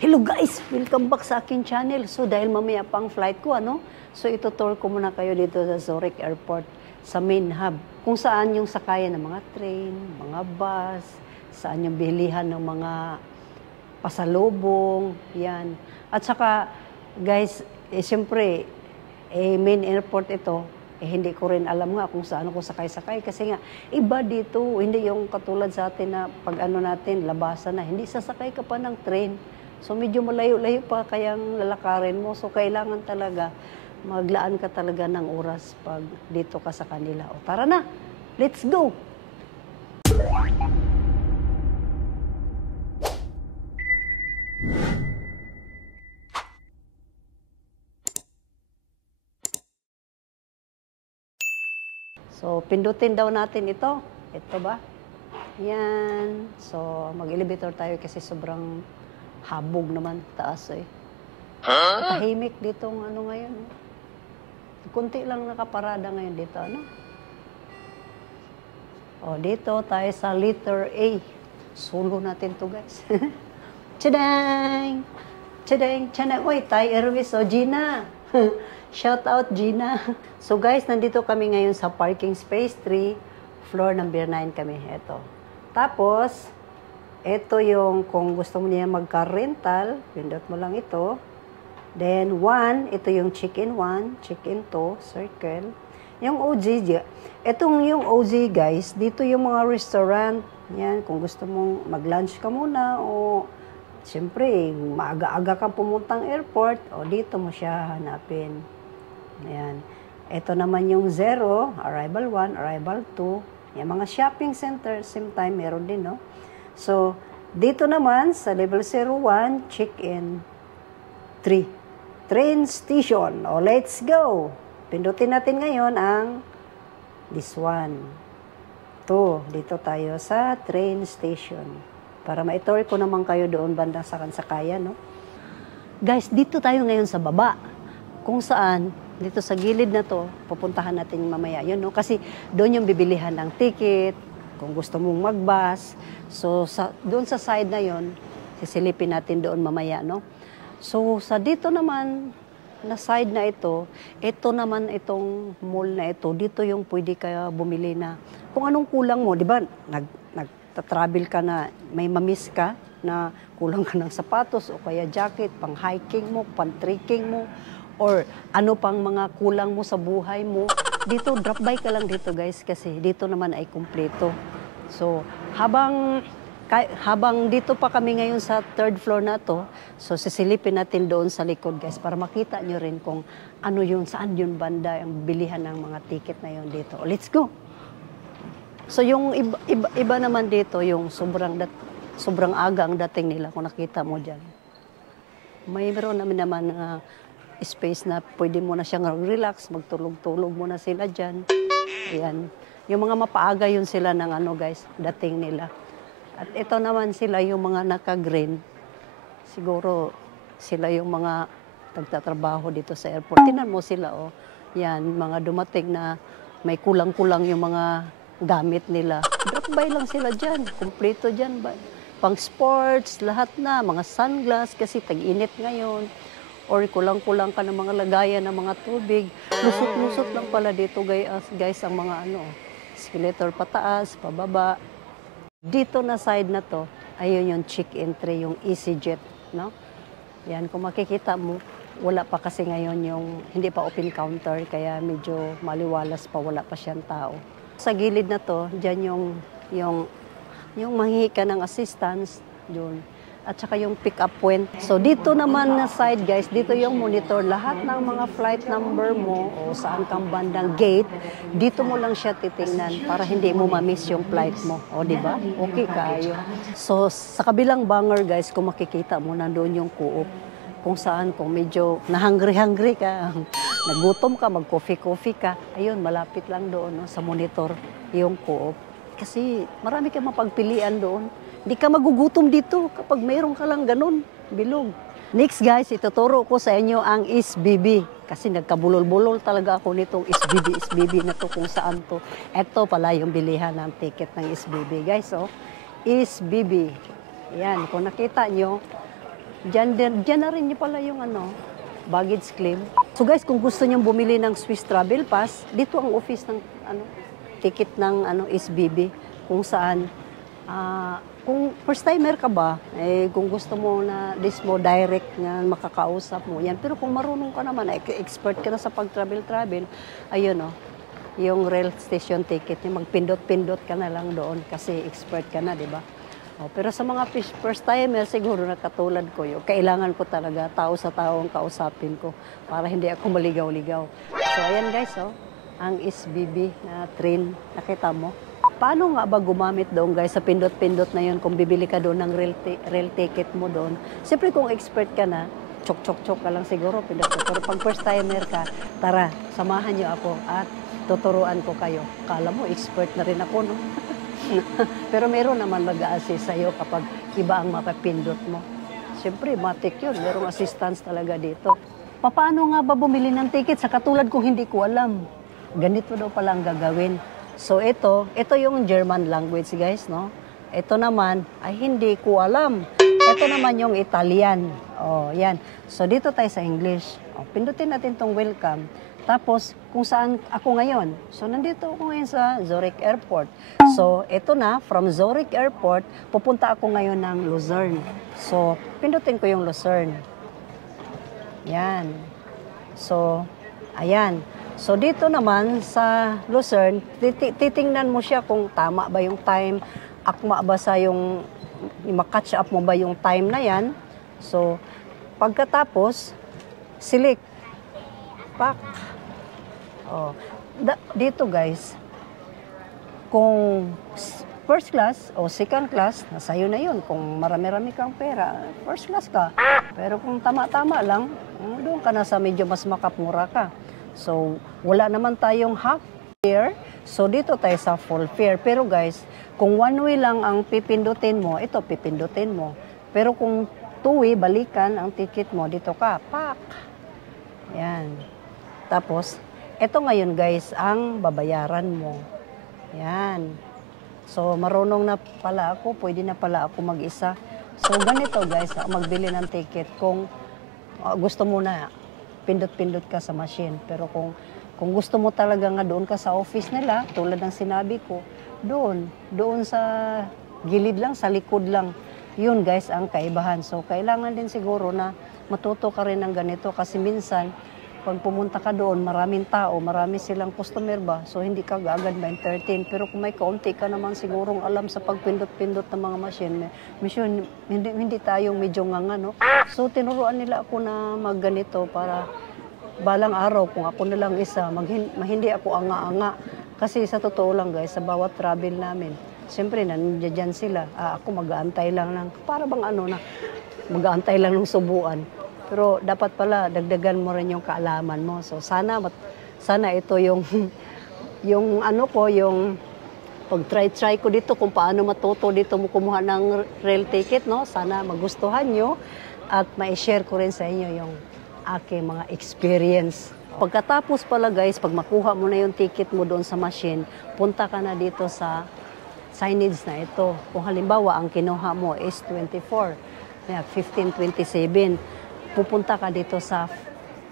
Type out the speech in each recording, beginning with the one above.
Hello guys! Welcome back sa akin channel. So dahil mamaya pang flight ko, So itutour ko muna kayo dito sa Zurich Airport, sa main hub. Kung saan yung sakayan ng mga train, mga bus, saan yung bilihan ng mga pasalubong, yan. At saka, guys, siyempre, main airport ito, hindi ko rin alam nga kung saan ako sakay-sakay. Kasi nga, iba dito, hindi yung katulad sa atin na pag natin, labasan na, hindi sasakay ka pa ng train. So medyo malayo-layo pa kayang lalakarin mo. So kailangan talaga maglaan ka talaga ng oras pag dito ka sa kanila. O tara na, let's go! So pindutin daw natin ito. Ito ba? Yan. So mag-elevator tayo kasi sobrang habog naman, taas eh. Tahimik dito ngayon. Kunti lang nakaparada ngayon dito, O, dito tayo sa letter A. Solo natin to guys. Tadang! Tadang! Tadang! Uy, Thai Airways, Gina! Shout out, Gina! So guys, nandito kami ngayon sa parking space 3, floor number 9 kami. Ito. Tapos, ito yung kung gusto mo niya magka-rental, pindot mo lang ito. Then 1, ito yung check-in 1, check-in 2, circle. Yung OG, itong yung OG guys, dito yung mga restaurant. Yan, kung gusto mong mag-lunch ka muna o siyempre, maaga-aga kang pumuntang airport, o dito mo siya hanapin. Ayan. Ito naman yung 0, arrival 1, arrival 2. Yung mga shopping center, same time, meron din, So, dito naman sa level 01, check-in 3. Train station. O, let's go. Pindutin natin ngayon ang this one. Dito tayo sa train station. Para ma-tour ko naman kayo doon bandang sa Kansakayan, Guys, dito tayo ngayon sa baba. Kung saan, dito sa gilid na to, pupuntahan natin mamaya yun, Kasi doon yung bibilihan ng ticket, kung gusto mong mag-bus. So, doon sa side na yon, sisilipin natin doon mamaya, So, sa dito naman, na side na ito naman itong mall na ito, dito yung pwede kaya bumili na. Kung anong kulang mo, di ba, nagta-travel ka na, may mamiss ka, na kulang ka ng sapatos o kaya jacket, pang hiking mo, pang trekking mo, or ano pang mga kulang mo sa buhay mo, dito, drop by ka lang dito guys, kasi dito naman ay kumpleto. So, habang dito pa kami ngayon sa 3rd floor na to, so sisilipin natin doon sa likod guys, para makita nyo rin kung ano yun, saan yun banda, ang bilihan ng mga ticket na yun dito. Let's go! So, yung iba naman dito, yung sobrang aga ang dating nila, kung nakita mo dyan. Mayroon naman space na pwede mo na siyang relax, magtulog-tulog mo na sila dyan. Ayan. Yung mga mapaaga yun sila ng guys, dating nila. At ito naman sila yung mga naka-green. Siguro sila yung mga nagtatrabaho dito sa airport. Tingnan mo sila, Yan, mga dumating na may kulang-kulang yung mga gamit nila. Drop by lang sila dyan. Kompleto dyan. Pang sports, lahat na. Mga sunglass kasi tag-init ngayon. Or kulang-kulang ka ng mga lagayan ng mga tubig. Lusot-lusot lang pala dito guys ang mga escalator pataas, pababa. Dito na side na to, ayun yung check-in tray, yung EasyJet, Yan, kung makikita mo, wala pa kasi ngayon yung, hindi pa open counter, kaya medyo maliwalas pa, wala pa siyang tao. Sa gilid na to, dyan yung manghihi ka ng assistance, yun. At saka yung pick-up point. So, dito naman na side, guys, dito yung monitor. Lahat ng mga flight number mo o saan kang bandang gate, dito mo lang siya titingnan para hindi mo ma-miss yung flight mo. O, di ba? Okay kayo. So, sa kabilang banger, guys, kung makikita mo, nandoon yung Coop. Kung saan, kung medyo na-hungry ka, nagutom ka, mag-coffee-coffee ka, ayun, malapit lang doon sa monitor yung Coop. Kasi marami kang mapagpilian doon. Hindi ka magugutom dito kapag mayroon ka lang ganun, bilog. Next guys, ituturo ko sa inyo ang SBB. Kasi nagkabulol-bulol talaga ako nitong SBB na to kung saan to. Ito pala yung bilihan ng ticket ng SBB guys. SBB. Yan, kung nakita nyo, Diyan na rin niyo pala yung ano, baggage claim. So guys, kung gusto niyo bumili ng Swiss Travel Pass, dito ang office ng ano, ticket ng ano, SBB, kung saan kung first timer ka ba, kung gusto mo na this mo direct nga makakausap mo, yan. Pero kung marunong ka naman, expert ka na sa pag-travel, ayun yung rail station ticket niya, magpindot-pindot ka na lang doon kasi expert ka na, di ba? Pero sa mga first timer, siguro na katulad ko, kailangan ko talaga tao sa tao ang kausapin ko para hindi ako maligaw-ligaw. So ayan guys, ang SBB na train, nakita mo? Paano nga ba gumamit doon guys sa pindot-pindot na yun kung bibili ka doon ng rail ticket mo doon? Siyempre kung expert ka na, chok-chok-chok ka lang siguro, pindot-pindot. Pero pag first timer ka, tara, samahan niyo ako at tuturuan ko kayo. Kala mo, expert na rin ako, no? Pero meron naman mag-a-assist sa'yo kapag iba ang mapapindot mo. Siyempre, matik yun. Merong assistance talaga dito. Paano nga ba bumili ng ticket sa katulad kung hindi ko alam? Ganito daw pala ang gagawin. So ito yung German language guys, no? Ito naman ay hindi ko alam. Ito naman yung Italian. Yan. So dito tayo sa English. Pindutin natin tong welcome. Tapos kung saan ako ngayon. So nandito ako ngayon sa Zurich Airport. So ito na, from Zurich Airport, pupunta ako ngayon ng Lucerne. So pindutin ko yung Lucerne. Yan. So ayan. So dito naman sa Lucerne, titingnan mo siya kung tama ba yung time, akma ba sa yung, makatch up mo ba yung time na yan. So pagkatapos, select. Pak. Dito guys, kung first class o second class, nasa'yo na yun. Kung marami-rami kang pera, first class ka. Pero kung tama-tama lang, doon ka na sa medyo mas makapmura ka. So, wala naman tayong half fare. So, dito tayo sa full fare. Pero guys, kung one way lang ang pipindutin mo, ito pipindutin mo. Pero kung two way, balikan ang ticket mo, dito ka, pak. Yan. Tapos, ito ngayon guys, ang babayaran mo. Yan. So, marunong na pala ako, pwede na pala ako mag-isa. So, ganito guys, magbili ng ticket kung gusto mo na pindot-pindot ka sa machine. Pero kung gusto mo talaga nga doon ka sa office nila, tulad ng sinabi ko, doon sa gilid lang, sa likod lang. Yun guys, ang kaibahan. So, kailangan din siguro na matuto ka rin ng ganito kasi minsan, pag pumunta ka doon, maraming tao, marami silang customer ba? So, hindi ka agad ma-entertain. Pero kung may kaunti ka naman sigurong alam sa pagpindot-pindot ng mga machine, hindi tayong medyo nganga, no? So, tinuruan nila ako na magganito para balang araw, kung ako na lang isa, hindi ako anga-anga. Kasi sa totoo lang guys, sa bawat travel namin, siyempre, nandiyan sila. Ako mag-aantay lang para bang mag-aantay lang ng subuan. Pero dapat pala dagdagan mo rin yung kaalaman mo. So sana ito yung yung pag-try ko dito kung paano matuto dito mo kumuha ng rail ticket, no? Sana magustuhan nyo at ma-share ko rin sa inyo yung aking mga experience. Pagkatapos pala guys, pag makuha mo na yung ticket mo doon sa machine, punta ka na dito sa signage na ito. Kung halimbawa ang kinuha mo is 24, 1527. Pupunta ka dito sa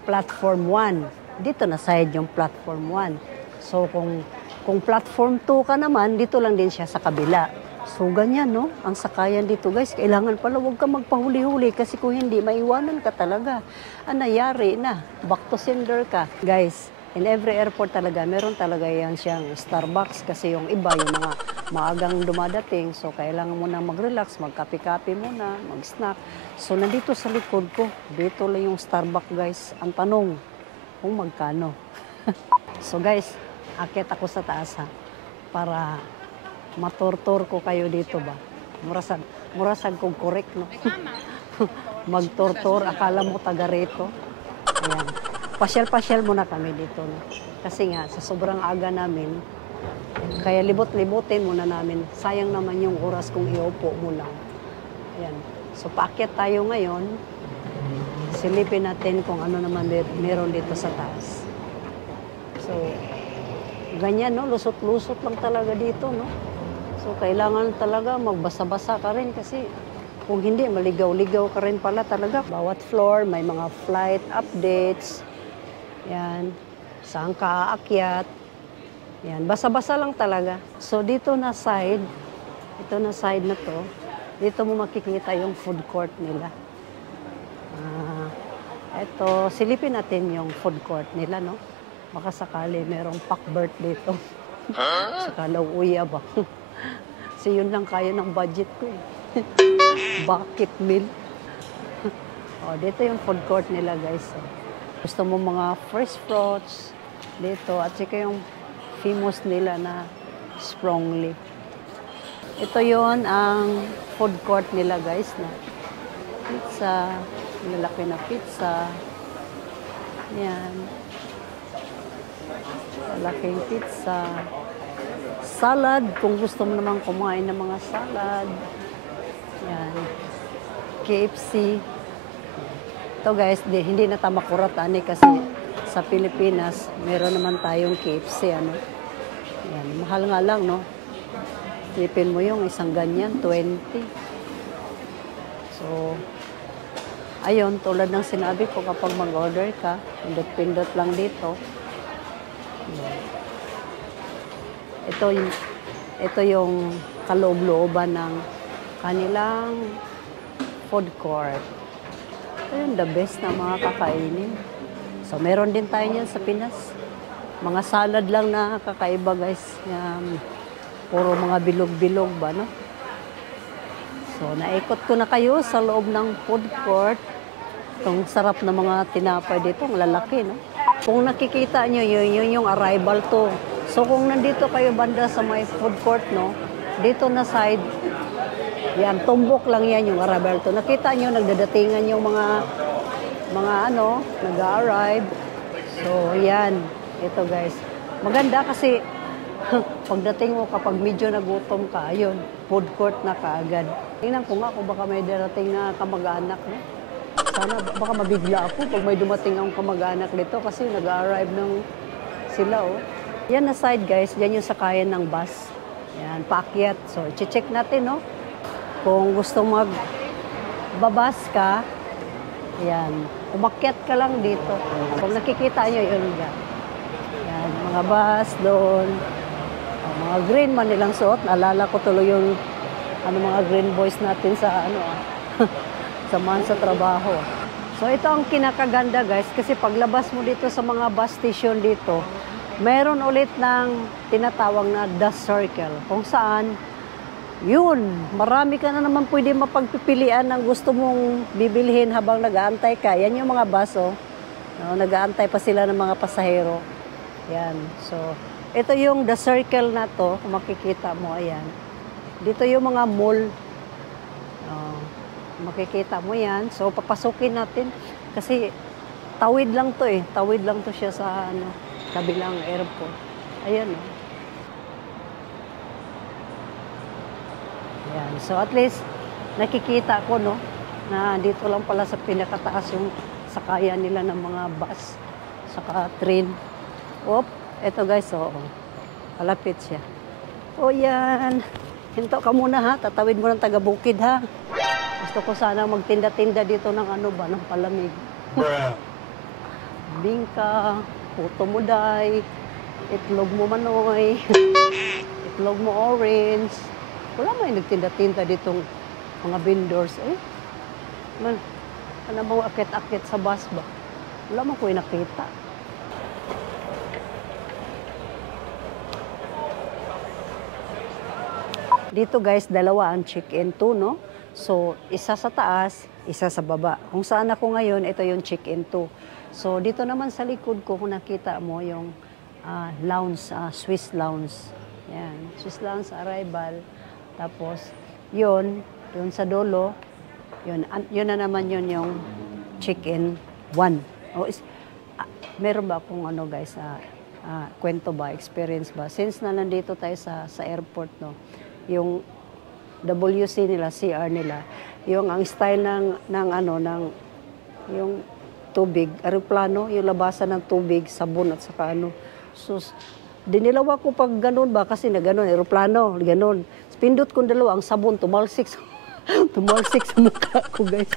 platform 1. Dito na side yung platform 1. So kung platform 2 ka naman, dito lang din siya sa kabila. So ganyan, no? Ang sakayan dito guys, kailangan pala huwag ka magpahuli-huli kasi kung hindi, maiwanan ka talaga. Nangyari na, back to sender ka. Guys, in every airport talaga, meron talaga yan siyang Starbucks kasi yung iba, yung mga maagang dumadating. So, kailangan mo na mag-relax, magkape-kape muna, mag-snack. So, nandito sa likod ko, dito lang yung Starbucks, guys. Ang tanong, kung magkano. So, guys, akit ako sa taas, ha, para matortor ko kayo dito ba. Murasag kong correct, no? Magtortor, akala mo taga rito. Ayan. Pasyal-pasyal muna kami dito, no? Kasi nga, sa sobrang aga namin, kaya libot-libotin muna namin. Sayang naman yung oras kung iupo mo lang. Ayan. So, paakyat tayo ngayon. Silipin natin kung ano naman meron dito sa taas. So, ganyan, no? Lusot-lusot lang talaga dito, no? So, kailangan talaga magbasa-basa ka rin kasi Kung hindi, maligaw-ligaw ka rin pala talaga. Bawat floor, may mga flight updates. Yan. Saan ka aakyat. Yan. Basa-basa lang talaga. So, dito na side, ito na side na to, dito mo makikita yung food court nila. Ito, silipin natin yung food court nila, no? Baka sakali merong pakbert dito. Saka lauuya ba? Kasi yun lang kaya ng budget ko eh. Bucket meal. Dito yung food court nila, guys. Gusto mo mga fresh fruits dito at saka yung famous nila na strongly. Ito yon ang food court nila, guys, na pizza, lalaki na pizza. Yan. Malaking pizza. Salad, kung gusto mo naman kumain ng mga salad. Yan. KFC. Ito, guys, hindi na tayo makuratan kasi sa Pilipinas, meron naman tayong KFC, ano. Yan. Mahal nga lang, no? Tipin mo yung isang ganyan, 20. So, ayun, tulad ng sinabi ko, kapag mag-order ka, pindot-pindot lang dito. Ito yung kaloob-looban ng kanilang food court. Ito yung the best na mga kakainin. So, meron din tayo niyan sa Pinas. Mga salad lang na kakaiba, guys. Puro mga bilog-bilog ba, no? So, naikot ko na kayo sa loob ng food court. Itong sarap na mga tinapay dito, ang lalaki, no? Kung nakikita nyo, yun yung arrival to. So, kung nandito kayo banda sa may food court, no? Dito na side, yan, tumbok lang yan yung arrival to. Nakita nyo, nagdadatingan yung mga nag-arrive. So, yan. Ito, guys. Maganda kasi, pagdating mo, kapag medyo nagutom ka, ayun, food court na kaagad. Tingnan ko nga kung baka may darating na kamag-anak, no? Sana baka mabigla ako pag may dumating ang kamag-anak dito kasi nag-arrive ng sila, oh. Yan na side, guys. Yan yung sakayan ng bus. Yan, paakyat. So, i-check natin, no? Kung gusto magbabas ka, yan, umakyat ka lang dito. Kung nakikita nyo, yun yan. Yan, mga bus doon. Mga green man nilang suot. Naalala ko tuloy yung mga green boys natin sa samahan sa trabaho. So ito ang kinakaganda, guys, kasi paglabas mo dito sa mga bus station dito, meron ulit ng tinatawag na The Circle. Kung saan, yun, marami ka na naman pwede mapagpipilian ng gusto mong bibilhin habang nag-aantay ka. Yan yung mga bus, oh. No, nag-aantay pa sila ng mga pasahero. Yan. So, ito yung The Circle na to, kung makikita mo, ayan. Dito yung mga mall. Makikita mo yan. So, papasukin natin. Kasi, tawid lang to eh. Tawid lang to siya sa kabilang airport. Ayan, oh. Ayan. So, at least, nakikita ko, no, na dito lang pala sa pinakataas yung sakayan nila ng mga bus. Saka train. Oop. Ito, guys, oh. Kalapit siya. O, yan. Hinto ka muna, ha. Tatawid mo ng taga-bukid, ha. Gusto ko sana magtinda-tinda dito ng ng palamig. Bingka, puto mo day, itlog mo manoy, itlog mo orange. Wala may nagtinda-tinda ditong mga vendors. Ano mo akit-akit sa bus ba? Wala mo ko nakita. Dito, guys, dalawa ang check-in to, no? So, isa sa taas, isa sa baba. Kung saan ako ngayon, ito yung check-in to. So, dito naman sa likod ko, kung nakita mo yung lounge, Swiss lounge. Yan, Swiss lounge arrival. Tapos, yun sa dulo, yun na naman yun yung check-in 1. Meron ba akong guys, kwento ba, experience ba? Since na nandito tayo sa airport, no, yung WC nila, CR nila, yung ang style ng yung tubig, aeroplano, yung labasan ng tubig, sabon at saka So, dinilaw ko pag ganun ba, kasi na ganun, aeroplano, ganun. Pindot kong dalawa, ang sabon, tumalsik Tumalsik sa mukha ko, guys.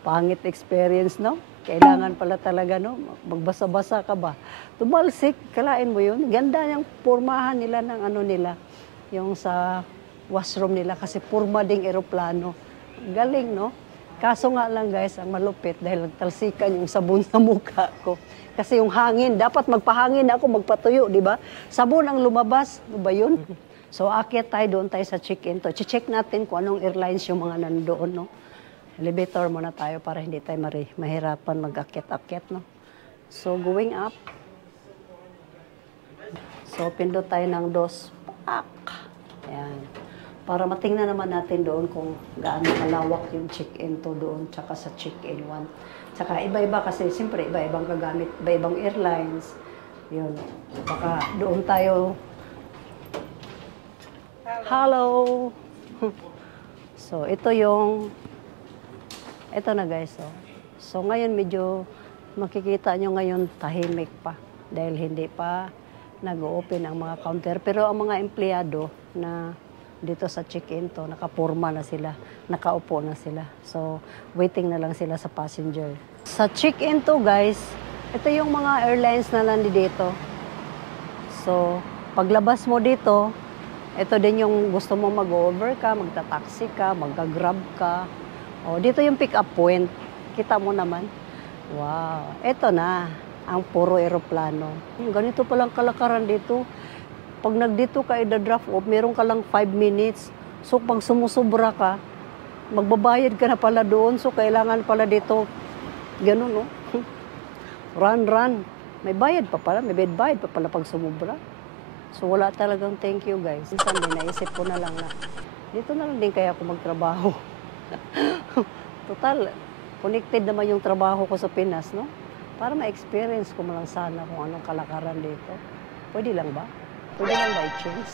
Pangit experience, no? Kailangan pala talaga, no? Magbasa-basa ka ba? Tumalsik, kalain mo yun. Ganda yung pormahan nila ng ano nila. Yung sa washroom nila kasi porma ding eroplano. Galing, no? Kaso nga lang, guys, ang malupit dahil nagtalsikan yung sabon sa mukha ko. Kasi yung hangin, dapat magpahangin ako, magpatuyo, di ba? Sabon ang lumabas, ano ba yun? So, akyat tayo doon tayo sa check-in to. Check natin kung anong airlines yung mga nandoon, no? Elevator muna tayo para hindi tayo mahirapan mag-akyat-akyat, no? So, going up. So, pindot tayo ng dos. Pak! Ayan. Para matingnan naman natin doon kung gaano malawak yung check-in to doon, tsaka sa check-in 1. Tsaka iba-iba kasi, siyempre, iba-ibang gagamit, iba-ibang airlines. Yun. Baka doon tayo. Hello! So, ito na guys. So, ngayon medyo makikita nyo ngayon tahimik pa. Dahil hindi pa nag-open ang mga counter. Pero ang mga empleyado na dito sa check-in to, nakapurma na sila, nakaupo na sila. So, waiting na lang sila sa passenger. Sa check-in to guys, ito yung mga airlines na nandito. So, paglabas mo dito, ito din yung gusto mo mag-over ka, magta-taxi ka, mag-grab ka. O, dito yung pick-up point. Kita mo naman. Wow, ito na ang puro eroplano. Ganito palang kalakaran dito. Pag nagdito ka, i-drop off, meron ka lang 5 minutes. So, pag sumusubra ka, magbabayad ka na pala doon. So, kailangan pala dito, ganun, no? Run. May bayad pa pala, may bayad pa pala pag sumubra. So, wala talagang thank you, guys. Minsan din, naisip ko na lang na, dito na lang din kaya ako magtrabaho. Total, connected naman yung trabaho ko sa Pinas, no? Para ma-experience ko lang sana kung anong kalakaran dito. Pwede lang ba? Pwede lang ba i-change?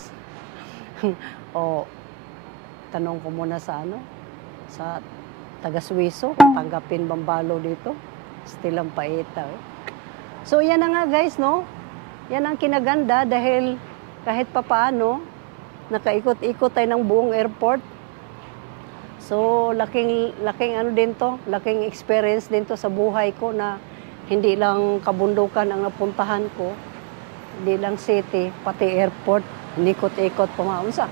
O, tanong ko muna sa sa taga-Suiso, kung tanggapin bambalo dito. Still ang paita, eh. So, yan na nga, guys, no? Yan ang kinaganda dahil kahit papaano, nakaikot-ikot tayo ng buong airport. So, laking ano din to, laking experience din to sa buhay ko na hindi lang kabundukan ang napuntahan ko, hindi lang city, pati airport, nikot-ikot pumaunsa.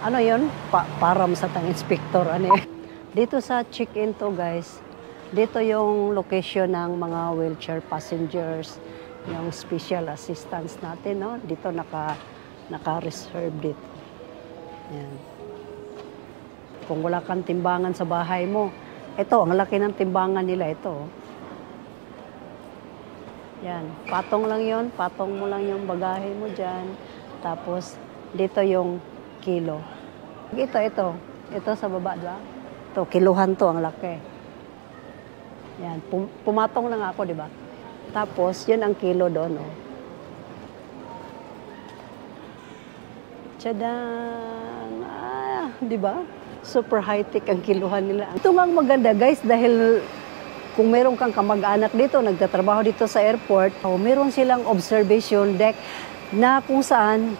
Ano yun? Param sa tang inspector. Ano yun? Dito sa check-in to guys, dito yung location ng mga wheelchair passengers, yung special assistance natin, no? Dito naka-reserve dito. Yan. Kung wala kang timbangan sa bahay mo, ito, ang laki ng timbangan nila, ito. Yan, patong lang yon, patong mo lang yung bagahe mo dyan. Tapos, dito yung kilo. Ito sa baba, diba? Ito, kiluhan to, ang laki. Yan, pumatong lang ako, diba? Tapos, yun ang kilo doon, oh. Tadaan! Diba? Super high-tech ang kiluhan nila. Ito nga maganda guys dahil kung meron kang kamag-anak dito, nagtatrabaho dito sa airport, meron silang observation deck na kung saan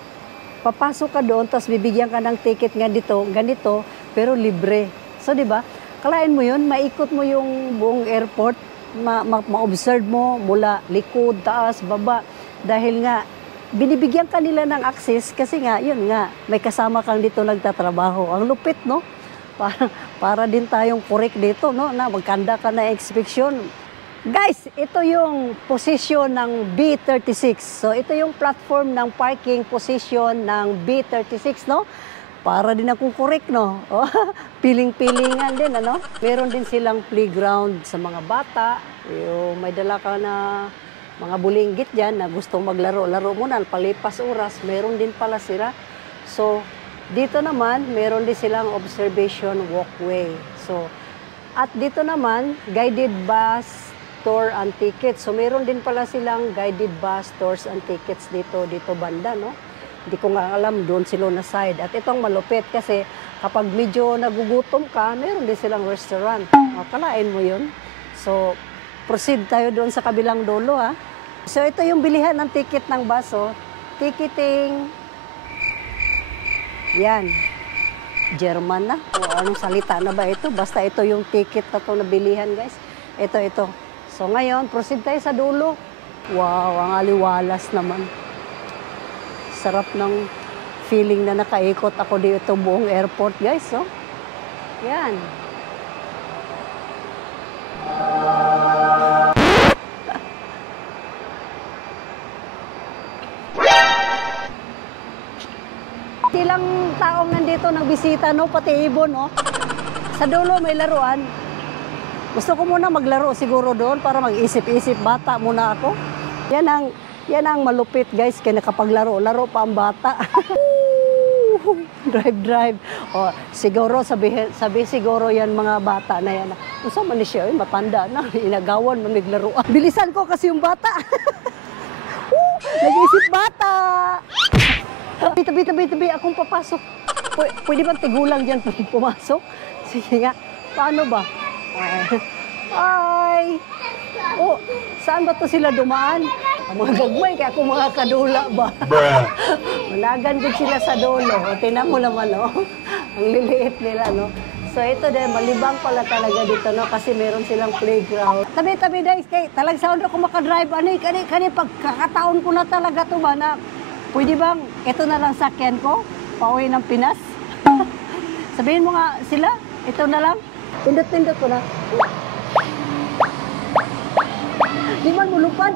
papasok ka doon tapos bibigyan ka ng ticket nga dito, ganito, pero libre. So, di ba? Kalain mo yun, maikot mo yung buong airport, ma-observe mo mula likod, taas, baba. Dahil nga, binibigyan ka nila ng access kasi nga, yun nga, may kasama kang dito nagtatrabaho. Ang lupit, no? Para din tayong correct dito, no? Na magkanda ka na inspection. Guys, ito yung position ng B36. So, ito yung platform ng parking position ng B36, no? Para din akong correct, no? Piling-pilingan din, ano? Meron din silang playground sa mga bata. Yung may dala ka na mga bulinggit dyan na gustong maglaro-laro muna, palipas oras, meron din pala sila. So, dito naman, meron din silang observation walkway. So, at dito naman, guided bus, tour and tickets. So, meron din pala silang guided bus, tours and tickets dito banda, no? Hindi ko nga alam, doon sila na side. At itong malupit kasi kapag medyo nagugutom ka, meron din silang restaurant. Kalain mo yun. So, proceed tayo doon sa kabilang dulo, ha? So, ito yung bilihan ng ticket ng bus, oh. Ticketing. Yan. German na. O anong salita na ba ito? Basta ito yung ticket na ito nabilihan, guys. Ito. So ngayon, proceed tayo sa dulo. Wow, ang aliwalas naman. Sarap ng feeling na nakaikot ako dito buong airport, guys. So, yan. Ilang taong nandito nagbisita, no? Pati ibon, no? Sa dulo may laruan. Gusto ko muna maglaro siguro doon para mag-isip-isip. Bata muna ako. Yan ang malupit, guys, kaya nakapaglaro-laro pa ang bata. Drive. O, siguro, sabi siguro yan mga bata na yan. Gusto man siya, matanda na. Inagawan, maniglaruan. Bilisan ko kasi yung bata. Nag-isip bata. Tabi, akong papasok. Pwede bang tigulang dyan pumasok? Sige nga, paano ba? Ay! Oh, saan ba to sila dumaan? Ang mga gagmay, kaya ako mga kadula ba? Managan din sila sa dulo. Tinan mo naman, no? Ang liliit nila, no? So ito din, malibang pala talaga dito, no? Kasi meron silang playground. Tabi, guys, kay talag sound ako makadrive. Kani, pagkakataon ko na talaga to ba na pwede bang ito na lang sakyan ko? Pauwi ng Pinas? Sabihin mo nga sila, ito na lang. Pindot ko na. Di man mo lupad.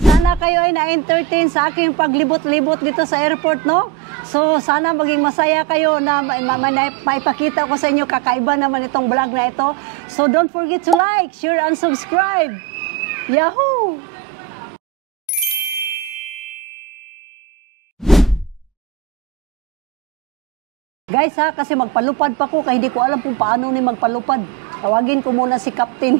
Sana kayo ay na-entertain sa aking paglibot-libot dito sa airport, no? So, sana maging masaya kayo na maipakita ko sa inyo kakaiba naman itong vlog na ito. So, don't forget to like, share, and subscribe. Yahoo! Guys ha, kasi magpalupad pa ko, kaya hindi ko alam kung paano ni magpalupad. Tawagin ko muna si Captain.